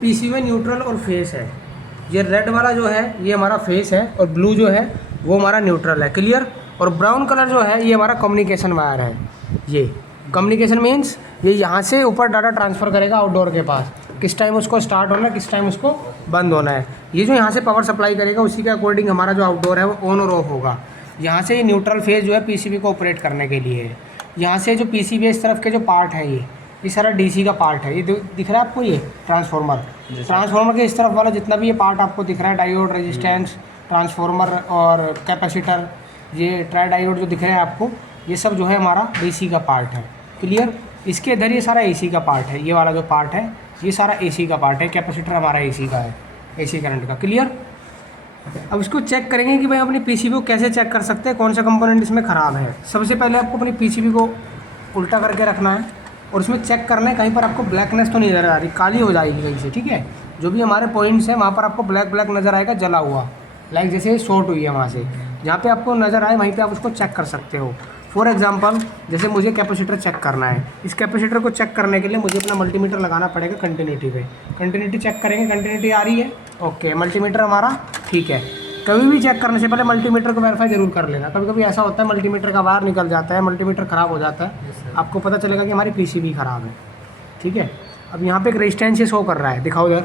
PC में neutral और face है। ये रेड वाला जो है ये हमारा फेस है और ब्लू जो है वो हमारा न्यूट्रल है। क्लियर। और ब्राउन कलर जो है ये हमारा कम्युनिकेशन वायर है। ये कम्युनिकेशन मीन्स ये यहाँ से ऊपर डाटा ट्रांसफ़र करेगा आउटडोर के पास, किस टाइम उसको स्टार्ट होना है, किस टाइम उसको बंद होना है। ये जो यहाँ से पावर सप्लाई करेगा उसी के अकॉर्डिंग हमारा जो आउटडोर है वो ऑन और ऑफ होगा। यहाँ से ये न्यूट्रल फेज जो है पीसीबी को ऑपरेट करने के लिए है। यहाँ से जो पीसीबी है इस तरफ के जो पार्ट है ये सारा डीसी का पार्ट है। ये दिख रहा है आपको, ये ट्रांसफार्मर के इस तरफ वाला जितना भी ये पार्ट आपको दिख रहा है, डायोड, रेजिस्टेंस, ट्रांसफार्मर और कैपेसिटर, ये ट्राई डायोड जो दिख रहे हैं आपको, ये सब जो है हमारा डीसी का पार्ट है। क्लियर। इसके इधर ये सारा एसी का पार्ट है। ये वाला जो पार्ट है ये सारा एसी का पार्ट है। कैपेसिटर हमारा एसी का है, एसी करंट का। क्लियर। अब इसको चेक करेंगे कि भाई अपनी पीसीबी को कैसे चेक कर सकते हैं, कौन सा कंपोनेंट इसमें ख़राब है। सबसे पहले आपको अपनी पीसीबी को उल्टा करके रखना है और उसमें चेक करना है कहीं पर आपको ब्लैकनेस तो नहीं नज़र आ रही, काली हो जाएगी कहीं से। ठीक है। जो भी हमारे पॉइंट्स हैं वहाँ पर आपको ब्लैक ब्लैक नज़र आएगा, जला हुआ, लाइक जैसे शॉर्ट हुई है वहाँ से। जहाँ पे आपको नज़र आए वहीं पे आप उसको चेक कर सकते हो। फॉर एग्जांपल जैसे मुझे कैपेसिटर चेक करना है, इस कैपेसिटर को चेक करने के लिए मुझे अपना मल्टीमीटर लगाना पड़ेगा कंटिन्यूटी पे। कंटिन्यूटी चेक करेंगे, कंटिन्यूटी आ रही है, ओके, मल्टीमीटर हमारा ठीक है। कभी भी चेक करने से पहले मल्टीमीटर को वेरीफाई जरूर कर लेना। कभी कभी ऐसा होता है मल्टीमीटर का वायर निकल जाता है, मल्टीमीटर ख़राब हो जाता है, आपको पता चलेगा कि हमारी पीसीबी ख़राब है। ठीक है। अब यहाँ पे एक रेजिस्टेंस शो कर रहा है, दिखाओ इधर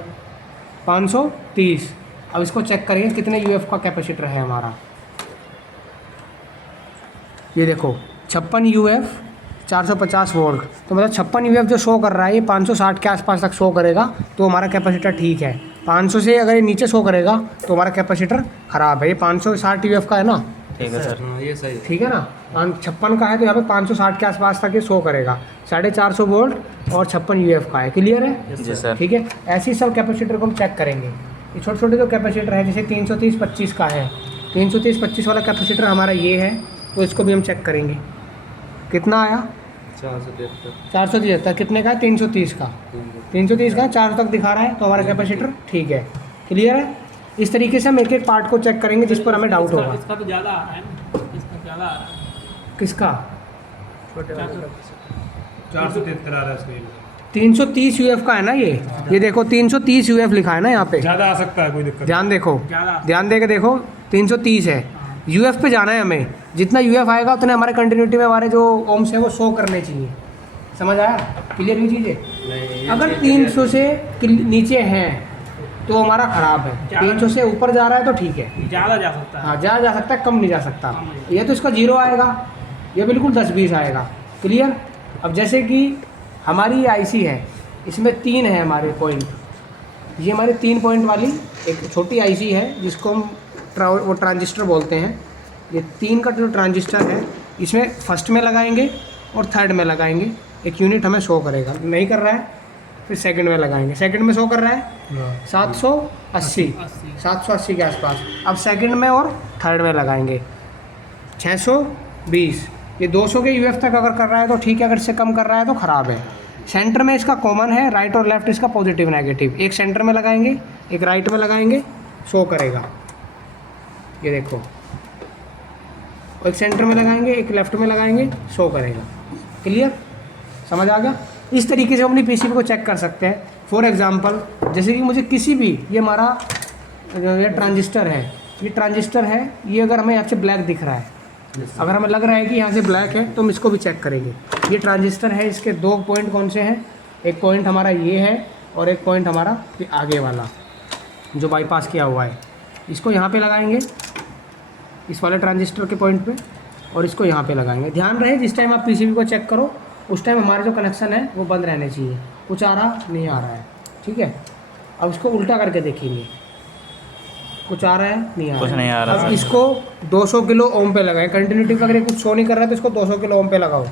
530। अब इसको चेक करेंगे कितने यूएफ का कैपेसिटर है हमारा। ये देखो 56 यूएफ 450 वोल्ट, तो मतलब 56 यूएफ जो शो कर रहा है ये 560 के आसपास तक शो करेगा तो हमारा कैपेसिटर ठीक है। 500 से अगर ये नीचे शो करेगा तो हमारा कैपेसिटर ख़राब है। ये 560 यूएफ का है ना, ठीक है सर, ये सही ठीक है ना। 56 का है तो यहाँ पे 560 के आसपास तक ये शो करेगा। 450 वोल्ट और 56 यूएफ का है। क्लियर है जी सर। ठीक है। ऐसे ही सब कैपेसिटर को हम चेक करेंगे। ये छोटे छोटे जो कैपेसिटर है जैसे 330-25 का है, 330-25 वाला कैपेसिटर हमारा ये है, तो इसको भी हम चेक करेंगे। कितना आया 473। कितने का है 330 का, 330 का 400 तक दिखा रहा है तो हमारा कैपेसिटर ठीक है। क्लियर है। इस तरीके से हम एक एक पार्ट को चेक करेंगे जिस पर हमें डाउट होगा। इसका तो ज़्यादा आ रहा है ना, इसका ज़्यादा आ रहा है। किसका 473 आ रहा है इसमें। 330 यूएफ का है ना ये देखो 330 यूएफ लिखा है ना यहाँ पे। ज़्यादा आ सकता है, कोई दिक्कत ध्यान देखो, ज़्यादा ध्यान दे के देखो 330 है। यूएफ पे जाना है हमें, जितना यूएफ आएगा उतने हमारे कंटिन्यूटी में हमारे जो ओम्स है वो शो करने चाहिए। समझ आया। क्लियर हुई चीज़ें। अगर 300 से नीचे हैं तो हमारा ख़राब है, 300 से ऊपर जा रहा है तो ठीक है, ज़्यादा जा सकता है। हाँ ज़्यादा जा सकता है, कम नहीं जा सकता। ये तो इसका 0 आएगा, ये बिल्कुल 10-20 आएगा। क्लियर। अब जैसे कि हमारी आईसी है, इसमें 3 है हमारे पॉइंट। ये हमारे 3 पॉइंट वाली एक छोटी आईसी है जिसको हम वो ट्रांजिस्टर बोलते हैं। ये 3 का जो ट्रांजिस्टर है इसमें फर्स्ट में लगाएंगे और थर्ड में लगाएंगे, एक यूनिट हमें शो करेगा। नहीं कर रहा है फिर सेकंड में लगाएंगे, सेकंड में शो कर रहा है 780 के आसपास। अब सेकंड में और थर्ड में लगाएंगे 620। ये 200 के यूएफ तक अगर कर रहा है तो ठीक है, अगर इससे कम कर रहा है तो ख़राब है। सेंटर में इसका कॉमन है, राइट और लेफ्ट इसका पॉजिटिव नेगेटिव। एक सेंटर में लगाएंगे, एक राइट में लगाएंगे, शो करेगा। ये देखो, एक सेंटर में लगाएंगे, एक लेफ्ट में लगाएंगे, शो करेगा। क्लियर। समझ आ गया। इस तरीके से हम अपनी पीसीबी को चेक कर सकते हैं। फॉर एग्जांपल जैसे कि मुझे किसी भी, ये हमारा ये ट्रांजिस्टर है, ये ट्रांजिस्टर है, ये अगर हमें यहाँ से ब्लैक दिख रहा है, अगर हमें लग रहा है कि यहाँ से ब्लैक है तो हम इसको भी चेक करेंगे। ये ट्रांजिस्टर है, इसके 2 पॉइंट कौन से हैं, एक पॉइंट हमारा ये है और एक पॉइंट हमारा ये आगे वाला जो बाईपास किया हुआ है। इसको यहाँ पे लगाएंगे, इस वाले ट्रांजिस्टर के पॉइंट पे, और इसको यहाँ पे लगाएंगे। ध्यान रहे जिस टाइम आप पीसीबी को चेक करो उस टाइम हमारे जो कनेक्शन है वो बंद रहने चाहिए, कुछ आ रहा नहीं आ रहा है। ठीक है। अब इसको उल्टा करके देखेंगे, कुछ आ रहा है नहीं आ रहा है। अब इसको 200 किलो ओम पे लगाएं। कंटिन्यूटी पर अगर कुछ शो नहीं कर रहा है तो इसको 200 किलो ओम पे लगाओ।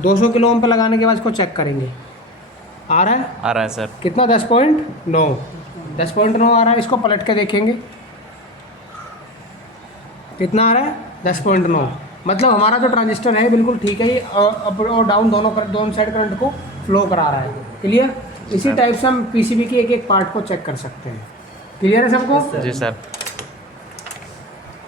200 किलो ओम पे लगाने के बाद इसको चेक करेंगे, आ रहा है सर। कितना 10.9 आ रहा है। इसको पलट के देखेंगे कितना आ रहा है 10.9। मतलब हमारा जो ट्रांजिस्टर है बिल्कुल ठीक है, ये अप और डाउन दोनों साइड करंट को फ्लो करा रहा है। क्लियर। इसी टाइप से हम पीसीबी के एक एक पार्ट को चेक कर सकते हैं। क्लियर है सबको। जी सर।